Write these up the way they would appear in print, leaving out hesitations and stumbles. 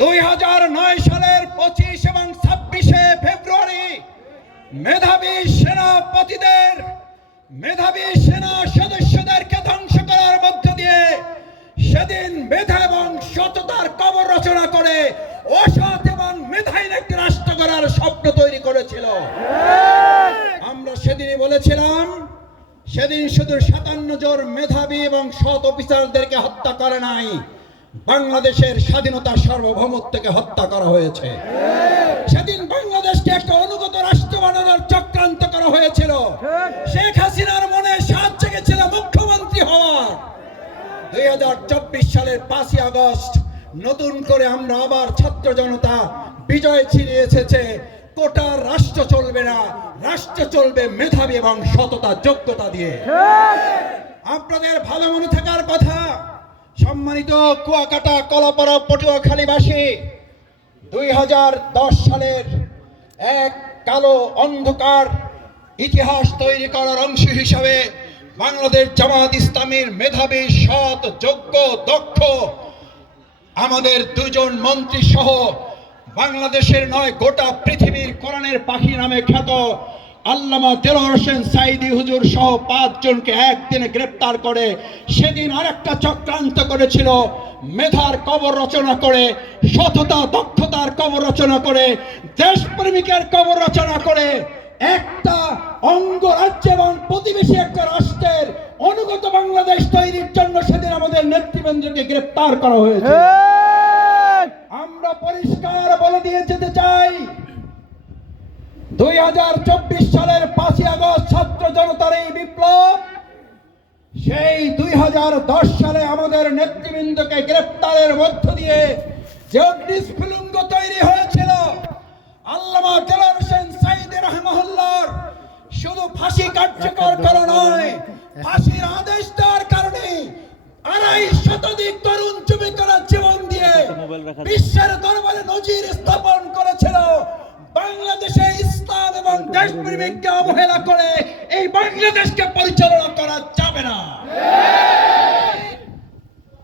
2009 সালের 25 এবং 26শে ফেব্রুয়ারি মেধাবী সেনাপতিদের, মেধাবী সেনা সদস্যদেরকে ধ্বংস করার মধ্য দিয়ে সেদিন মেধা এবং সততার কবর রচনা করে অসৎ এবং মেধাহীন একটি রাষ্ট্র গড়ার স্বপ্ন তৈরি করেছিল। আমরা সেদিনই বলেছিলাম, সেদিন শুধু 57 জন মেধাবী এবং সৎ অফিসারদেরকে হত্যা করে নাই, বাংলাদেশের স্বাধীনতা সার্বভৌমত্বকে হত্যা করা হয়েছে। সেদিন বাংলাদেশকে একটা অনুগত রাষ্ট্র বানানোর চক্রান্ত করা হয়েছিল। শেখ হাসিনার মনে সাধ জেগেছিল মুখ্যমন্ত্রী হওয়ার। 2024 সালের 5ই আগস্ট নতুন করে আমরা আবার ছাত্র জনতা বিজয় ছিনিয়ে এসেছে। কোটার রাষ্ট্র চলবে না, রাষ্ট্র চলবে মেধাবী এবং সততা যোগ্যতা দিয়ে। আপনাদের ভালো মনে থাকার কথা, সম্মানিত কুয়াকাটা, কলাপাড়া, পটুয়াখালীবাসী, 2010 সালের এক কালো অন্ধকার ইতিহাস তৈরি করার অংশ হিসাবে বাংলাদেশ জামাত ইসলামীর মেধাবী, সৎ, যোগ্য, দক্ষ আমাদের 2 জন মন্ত্রী সহ বাংলাদেশের নয় গোটা পৃথিবীর কোরআনের পাখি নামে খ্যাত আল্লামা দেলোয়ার হোসেন সাঈদী হুজুর সহ 5 জনকে একদিনে গ্রেপ্তার করে সেদিন আরেকটা চক্রান্ত করেছিল। মেধার কবর রচনা করে, সততা দক্ষতার কবর রচনা করে, দেশপ্রেমিকের কবর রচনা করে একটা অঙ্গরাজ্য এবং প্রতিবেশী একটা রাষ্ট্রের অনুগত বাংলাদেশ তৈরির জন্য সেদিন আমাদের নেতৃবৃন্দকে গ্রেপ্তার করা হয়েছে। আমরা পরিষ্কার বলে দিয়ে যেতে চাই, 2024 সালের 5ই আগস্ট ছাত্র জনতার এই বিপ্লব সেই 2010 সালে আমাদের নেতৃবৃন্দকে গ্রেপ্তারের মধ্য দিয়ে যে অগ্নিস্ফুলিঙ্গ তৈরি হয়েছিল, আল্লামা দেলোয়ার হোসেন সাঈদী রাহিমাহুল্লাহর শুধু ফাঁসি কার্যকর করা নয়, ফাঁসির আদেশ দেওয়ার কারণে 250 শতাধিক তরুণ যুবকেরা জীবন দিয়ে বিশ্বের দরবারে নজির স্থাপন করেছিল। বাংলাদেশে ইসলাম এবং দেশপ্রেমিককে অবহেলা করে এই বাংলাদেশকে পরিচালনা করা যাবে না।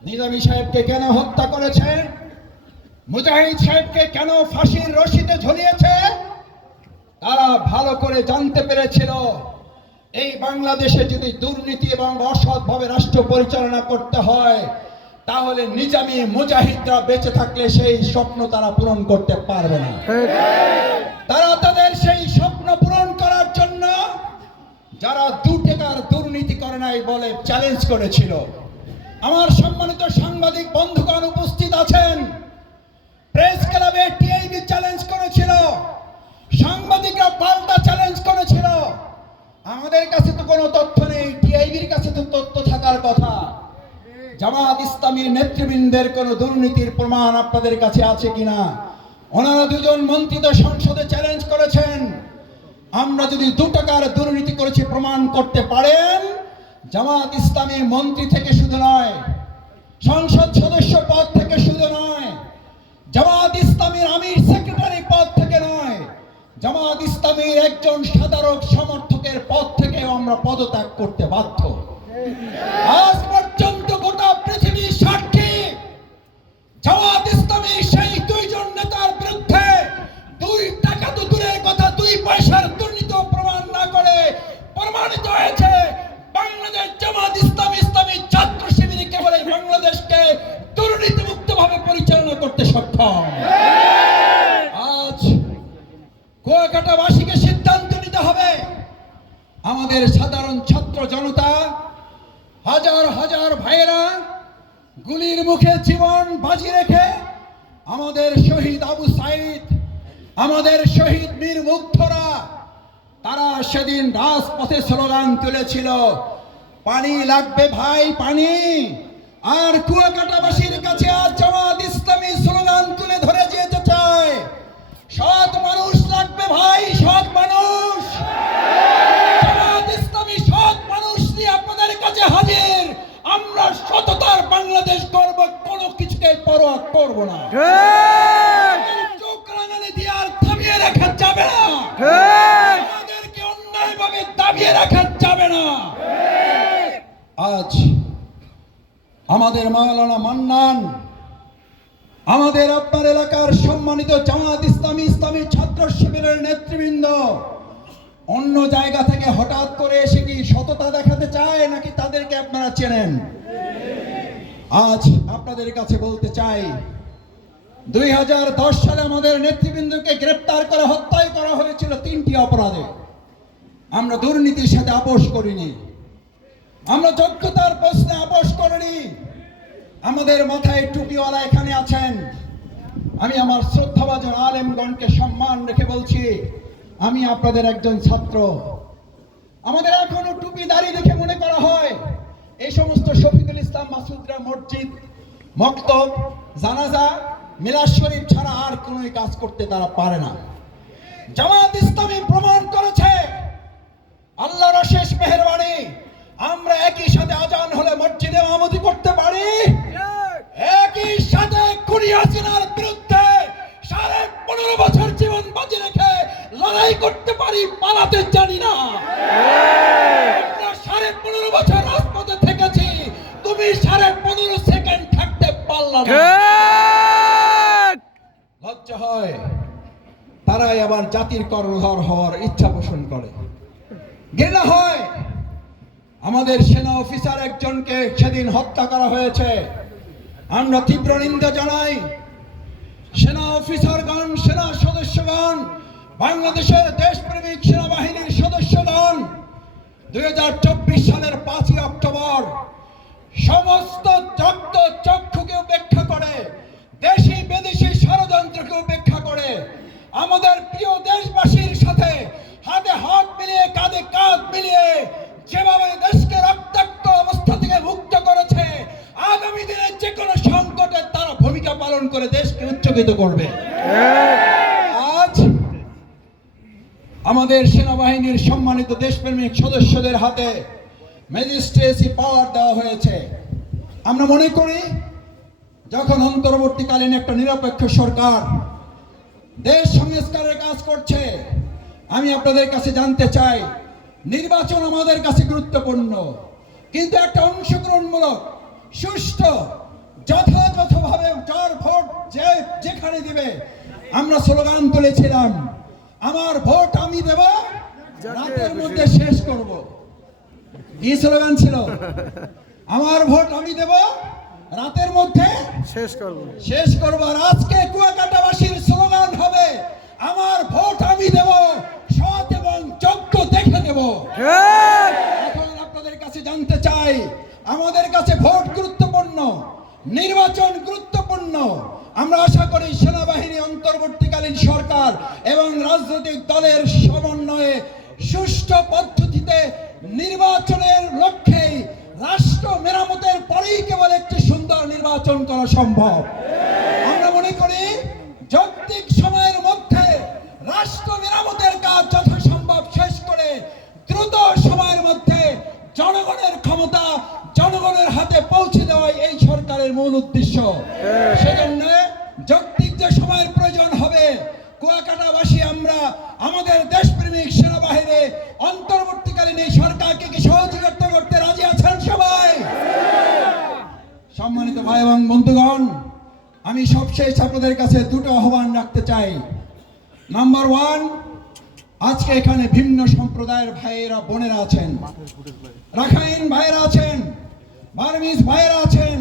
নিজামী সাহেবকে কেন হত্যা করেছে, মুজাহিদ সাহেবকে কেন ফাঁসির রশিতে ঝুলিয়েছে, তারা ভালো করে জানতে পেরেছিল এই বাংলাদেশে যদি দুর্নীতি এবং অসৎভাবে রাষ্ট্র পরিচালনা করতে হয় তাহলে নিজামী মুজাহিদরা বেঁচে থাকলে সেই স্বপ্ন তারা পূরণ করতে পারবে না। তারা তাদের সেই স্বপ্ন পূরণ করার জন্য যারা 2 টাকার দুর্নীতি করে নাই বলে চ্যালেঞ্জ করেছিল। আমার সম্মানিত সাংবাদিক বন্ধুগণ উপস্থিত আছেন, প্রেস ক্লাবে টিআইবি চ্যালেঞ্জ করেছিল, সাংবাদিকরা পাল্টা চ্যালেঞ্জ করেছিল। আমাদের কাছে তো কোনো তথ্য নেই, টিআইবির কাছে তো তথ্য থাকার কথা। জামাত ইসলামীর নেতৃবৃন্দের কোনো দুর্নীতির প্রমাণ আপনাদের কাছে আছে কিনা? ওনারা 2 জন মন্ত্রী তো সংসদে চ্যালেঞ্জ করেছেন, আমরা যদি 2 টাকার দুর্নীতি করেছি প্রমাণ করতে পারেন, জামাত ইসলামীর মন্ত্রী থেকে শুধু নয়, সংসদ সদস্য পদ থেকে শুধু নয়, জামাত ইসলামীর আমির সেক্রেটারি পদ থেকে নয়, জামাত ইসলামীর একজন সাধারণ সমর্থকের পদ থেকেও আমরা পদত্যাগ করতে বাধ্য। আজ পর্যন্ত গোটা পৃথিবী সাক্ষী, জামাত ইসলামী সেই 2 জন নেতার বিরুদ্ধে 2 টাকা তো দূরের কথা 2 পয়সার দুর্নীতি প্রমাণ না করে প্রমাণিত হয়েছে বাংলাদেশ জামাত ইসলামী ইসলামী ছাত্র শিবির কেবল বাংলাদেশকে দুর্নীতিমুক্ত ভাবে পরিচালনা করতে সক্ষম। আজ কুয়াকাটাবাসীকে সিদ্ধান্ত নিতে হবে, আমাদের সাধারণ ছাত্র জনতা, হাজার হাজার ভাইয়েরা গুলির মুখে জীবন বাজি রেখে আমাদের শহীদ আবু সাঈদ, আমাদের শহীদ বীর মুগ্ধরা, তারা সেদিন রাজপথে স্লোগান তুলেছিল, পানি লাগবে ভাই পানি। আর কুয়াকাটাবাসীর কাছে আজ জামাত ইসলামী স্লোগান তুলে ধরে যেতে চায়, সৎ মানুষ লাগবে ভাই, সৎ মানুষ। জামাত ইসলামী সৎ মানুষ নিয়ে আপনাদের কাছে হাজির। আমরা সততার বাংলাদেশ করব, কোনো কিছুকে পরোয়া করব না। চোখ রাঙানি দিয়ে আর থামিয়ে রাখা যাবে না, আমাদেরকে অন্যায়ভাবে দাবিয়ে রাখা যাবে না। আজ আমাদের মাওলানা মান্নান আমাদের আপনার এলাকার সম্মানিত জামাত ইসলামী ইসলামী ছাত্র শিবিরের নেতৃবৃন্দ অন্য জায়গা থেকে হঠাৎ করে এসে কি সততা দেখাতে চায় নাকি তাদেরকে আপনারা চেনেন? আজ আপনাদের কাছে বলতে চাই, 2010 সালে আমাদের নেতৃবৃন্দকে গ্রেপ্তার করে হত্যা করা হয়েছিল 3টি অপরাধে। আমরা দুর্নীতির সাথে আপোষ করিনি, আমরা যোগ্যতার প্রশ্নে আপোষ করিনি। আমাদের মাথায় টুপিওয়ালা এখানে আছেন, আমি আমার শ্রদ্ধাভাজন আলেমগণকে সম্মান রেখে বলছি, আমি আপনাদের একজন ছাত্র। আমাদের এখনো টুপি দাঁড়িয়ে দেখে মনে করা হয় এই সমস্ত শফিকুল ইসলাম মাসুদরা মসজিদ, মক্তব, জানাজা, মিলাদ শরীফ ছাড়া আর কোনো কাজ করতে তারা পারে না। জামাত ইসলামী প্রমাণ করেছে আল্লাহর অশেষ মেহেরবানি, আমরা একই সাথে আজান হলে মসজিদে ইমামতি করতে পারি, একই সাথে খুনি হাসিনার বিরুদ্ধে 15.5 বছর জীবন বাজি রেখে লড়াই করতে পারি, পালাতে জানি না। আমরা 15.5 বছর রাজপথে থেকেছি, তুমি 15.5 সেকেন্ড থাকতে পারলা না। লজ্জা হয়, তারাই আবার জাতির কর্ণধার হওয়ার ইচ্ছা পোষণ করে। ঘৃণা হয়, আমাদের সেনা অফিসার একজনকে সেদিন হত্যা করা হয়েছে, আমরা তীব্র নিন্দা জানাই। সেনা অফিসারগণ, সেনা সদস্যগণ, বাংলাদেশের দেশপ্রেমিক সেনাবাহিনীর সদস্যগণ 2024 সালের 5ই অক্টোবর সমস্ত জব্দ চক্ষুকে উপেক্ষা করে, দেশি বিদেশি ষড়যন্ত্রকে উপেক্ষা করে আমাদের প্রিয় দেশবাসীর সাথে হাতে হাত মিলিয়ে, কাঁধে কাঁধ মিলিয়ে যেভাবে দেশকে রক্তাক্ত অবস্থা থেকে মুক্ত করেছে, আগামী দিনে যে কোনো সংকটে তারা ভূমিকা পালন করে দেশকে উচ্চকিত করবে। আজ আমাদের সেনাবাহিনীর সম্মানিত দেশপ্রেমিক সদস্যদের হাতে ম্যাজিস্ট্রেসি পাওয়ার দেওয়া হয়েছে। আমরা মনে করি যখন অন্তর্বর্তীকালীন একটা নিরপেক্ষ সরকার দেশ সংস্কারের কাজ করছে, আমি আপনাদের কাছে জানতে চাই, নির্বাচন আমাদের কাছে গুরুত্বপূর্ণ, কিন্তু একটা অংশগ্রহণমূলক, সুষ্ঠু, যথাযথভাবে যার ভোট যে যেখানে দিবে। আমরা স্লোগান তুলেছিলাম, আমার ভোট আমি দেব, রাতের মধ্যে শেষ করব। কি স্লোগান ছিল? আমার ভোট আমি দেব, রাতের মধ্যে শেষ করব। আর আজকে কুয়াকাটাবাসীর স্লোগান হবে, আমার ভোট আমি দেব, সৎ এবং যোগ্য দেখে দেব। এখন আপনাদের কাছে জানতে চাই, আমাদের কাছে ভোট গুরুত্বপূর্ণ, নির্বাচন গুরুত্বপূর্ণ। আমরা আশা করি সেনাবাহিনী, অন্তর্বর্তীকালীন সরকার এবং রাজনৈতিক দলের সমন্বয়ে সুষ্ঠু পদ্ধতিতে নির্বাচনের লক্ষ্যেই রাষ্ট্র মেরামতের পরেই কেবল একটি সুন্দর নির্বাচন করা সম্ভব। আমরা মনে করি যৌক্তিক সময়ের মধ্যে রাষ্ট্র মেরামতের কাজ যথাসম্ভব শেষ করে দ্রুত সময়ের মধ্যে জনগণের ক্ষমতা জনগণের হাতে পৌঁছে দেওয়াই এই সরকারের মূল উদ্দেশ্য। সেজন্য যৌক্তিক যে সময়ের প্রয়োজন হবে, কুয়াকাটাবাসী আমরা আমাদের দেশপ্রেমিক সেনাবাহিনী অন্তর্বর্তীকালীন এই সরকারকে কি সহযোগিতা করতে রাজি আছেন সবাই? সম্মানিত ভাই এবং বন্ধুগণ, আমি সবশেষ আপনাদের কাছে দুটো আহ্বান রাখতে চাই। নাম্বার 1, আজকে এখানে ভিন্ন সম্প্রদায়ের ভাইয়েরা বোনেরা আছেন, রাখাইন ভাইয়েরা আছেন, বার্মিজ ভাইয়েরা আছেন,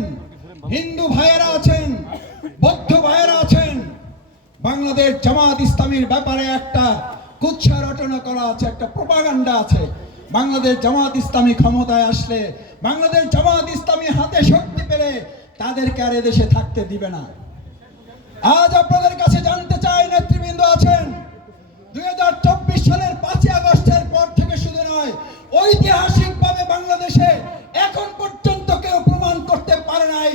হিন্দু ভাইয়েরা আছেন, বৌদ্ধ ভাইয়েরা আছেন। বাংলাদেশ জামাত ইসলামীর ব্যাপারে একটা কুৎসা রটনা করা আছে, একটা প্রোপাগান্ডা আছে। বাংলাদেশ জামাত ইসলামী ক্ষমতায় আসলে, বাংলাদেশ জামাত ইসলামী হাতে শক্তি পেলে তাদেরকে আর এদেশে থাকতে দিবে না। আজ আপনাদের কাছে জানতে চাই, নেতৃবৃন্দ আছেন, 2024 সালের 5ই আগস্টের পর থেকে শুধু নয়, ঐতিহাসিকভাবে বাংলাদেশে এখন পর্যন্ত কেউ প্রমাণ করতে পারে নাই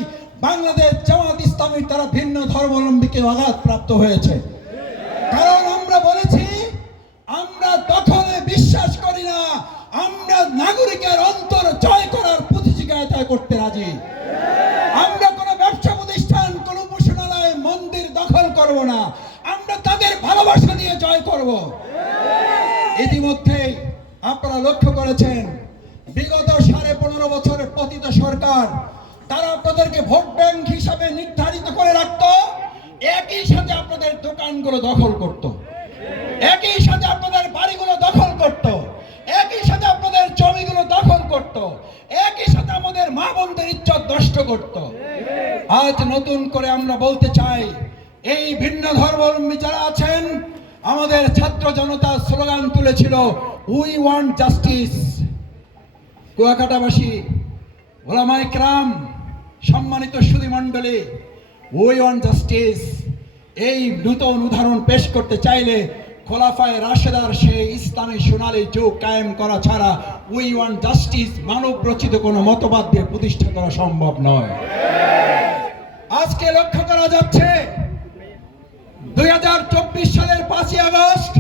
বাংলাদেশ জামাত ইসলামীর দ্বারা ভিন্ন ধর্মাবলম্বীকে আঘাতপ্রাপ্ত হয়েছে। কারণ আমরা বলেছি, আমরা দখলে বিশ্বাস করি না, আমরা নাগরিকের অন্তর জয় করার প্রতিযোগিতা করতে রাজি। আমরা কোনো ব্যবসা প্রতিষ্ঠান, কোনো উপাসনালয়, মন্দির দখল করব না, আমরা তাদের ভালোবাসা নিয়ে জয় করব। ইতিমধ্যেই আপনারা লক্ষ্য করেছেন, বিগত 15.5 বছরের পতিত সরকার, তারা আপনাদেরকে ভোট ব্যাংক হিসাবে নির্ধারিত করে রাখতো। একই সাথে আপনাদের দোকানগুলো দখল করত, একই সাথে আপনাদের বাড়িগুলো দখল করত, একই সাথে আপনাদের জমিগুলো দখল করত, একই সাথে আমাদের মা বোনদের ইজ্জত নষ্ট করত। আজ নতুন করে আমরা বলতে চাই, এই ভিন্ন ধর্মাবলম্বী যারা আছেন, আমাদের ছাত্র জনতা স্লোগান তুলেছিল, উই ওয়ান্ট জাস্টিস। কুয়াকাটাবাসী, ওলামায়ে কেরাম, সম্মানিত সুধী মণ্ডলী, উই ওয়ান্ট জাস্টিস এই নূতন উদাহরণ পেশ করতে চাইলে খোলাফায়ে রাশেদার সেই ইসলামী সোনালী যুগ কায়েম করা ছাড়া উই ওয়ান্ট জাস্টিস মানব রচিত কোনো মতবাদ দিয়ে প্রতিষ্ঠা করা সম্ভব নয়। আজকে লক্ষ্য করা যাচ্ছে 2024 সালের 5ই আগস্ট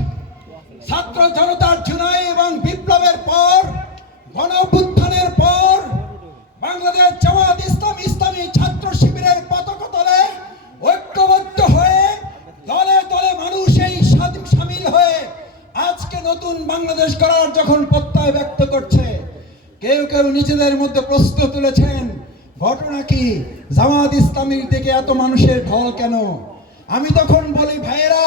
ছাত্র জনতার জুনাই এবং বিপ্লবের পর, গণ অভ্যুত্থানের পর বাংলাদেশ জামাত ইসলামী ছাত্র শিবিরের পতাকা তলে ঐক্যবদ্ধ হয়ে দলে দলে মানুষ এই সামিল হয়ে আজকে নতুন বাংলাদেশ গড়ার যখন প্রত্যয় ব্যক্ত করছে, কেউ কেউ নিজেদের মধ্যে প্রশ্ন তুলেছেন, ঘটনা কি, জামাত ইসলামীর দিকে এত মানুষের ঢল কেন? আমি তখন বলি, ভাইয়েরা,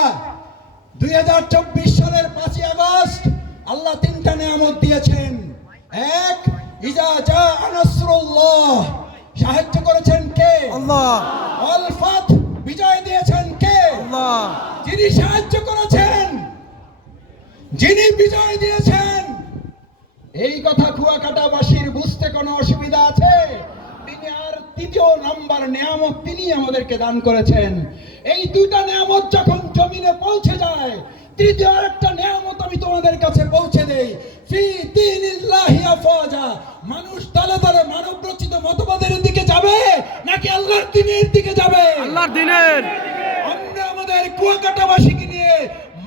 2024 সালের 5ই আগস্ট আল্লাহ 3টা নিয়ামত দিয়েছেন। এক, ইজা জা নাসরুল্লাহ, সাহায্য করেছেন কে? আল্লাহ। আল ফাত, বিজয় দিয়েছেন কে? আল্লাহ। যিনি সাহায্য করেছেন, যিনি বিজয় দিয়েছেন, এই কথা কুয়াকাটাবাসীর বুঝতে কোনো অসুবিধা আছে? তিনি আর 3য় নাম্বার নিয়ামত তিনি আমাদেরকে দান করেছেন। এই 2টা নিয়ামত যখন জমিনে পৌঁছে যায়, 3য় আরেকটা নিয়ামত আমি তোমাদের কাছে পৌঁছে দেই, ফি দীনিল্লাহি আফওয়াজা, মানুষ দলে দলে মানব রচিত মতবাদের দিকে যাবে নাকি আল্লাহর দ্বীনের দিকে যাবে? আল্লাহর দ্বীনের। আমরা আমাদের কুয়াকাটাবাসীকে নিয়ে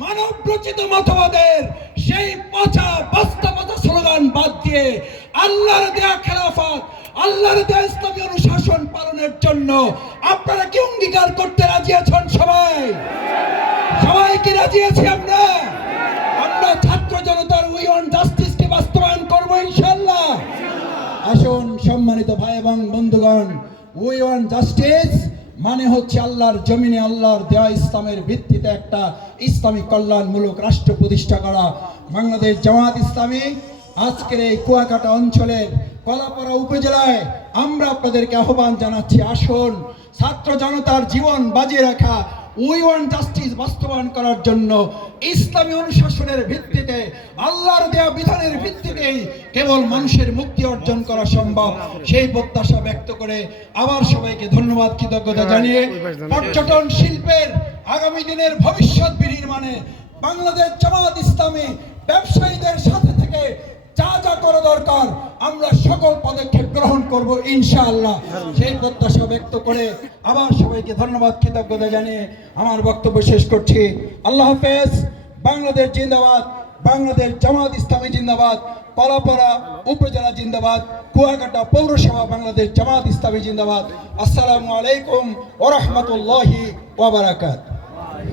মানব রচিত মতবাদের সেই পচা বাস্তবতা স্লোগান বাদ দিয়ে আল্লাহর দেয়া খেলাফত, আল্লাহর দেয়া ইসলামী অনুশাসন পালনের জন্য আপনারা কি অঙ্গীকার করতে রাজি আছেন? সবাই সবাই কি রাজি আছি? আমরা ছাত্র জনতার উই ওয়ান্ট জাস্টিসকে বাস্তবায়ন করব ইনশাআল্লাহ। আসুন সম্মানিত ভাই এবং বন্ধুগণ, উই ওয়ান্ট জাস্টিস মানে হচ্ছে আল্লাহর জমিনে আল্লাহর দেয়া ইসলামের ভিত্তিতে একটা ইসলামী কল্যাণমূলক রাষ্ট্র প্রতিষ্ঠা করা। বাংলাদেশ জামাত ইসলামী আজকের এই কুয়াকাটা অঞ্চলের কলাপাড়া উপজেলায় আমরা আপনাদেরকে আহ্বান জানাচ্ছি, আসুন ছাত্র জনতার জীবন বাজিয়ে রাখা উই ওয়ান্ট জাস্টিস বাস্তবায়ন করার জন্য ইসলামী অনুশাসনের ভিত্তিতে, আল্লাহর দেয়া বিধানের ভিত্তিতেই কেবল মানুষের মুক্তি অর্জন করা সম্ভব। সেই প্রত্যাশা ব্যক্ত করে আবার সবাইকে ধন্যবাদ, কৃতজ্ঞতা জানিয়ে পর্যটন শিল্পের আগামী দিনের ভবিষ্যৎ বিনির্মাণে বাংলাদেশ জামাত ইসলামী ব্যবসায়ীদের সাথে থেকে যা যা করা দরকার আমরা সকল পদক্ষেপ গ্রহণ করব ইনশাআল্লাহ। সেই প্রত্যাশা ব্যক্ত করে আবার সবাইকে ধন্যবাদ, কৃতজ্ঞতা জানিয়ে আমার বক্তব্য শেষ করছি। আল্লাহ হাফেজ। বাংলাদেশ জিন্দাবাদ, বাংলাদেশ জামাত ইসলামী জিন্দাবাদ, কলাপাড়া উপজেলা জিন্দাবাদ, কুয়াকাটা পৌরসভা বাংলাদেশ জামাত ইসলামী জিন্দাবাদ। আসসালামু আলাইকুম ওয়া রাহমাতুল্লাহি ওয়া বারাকাতুহু।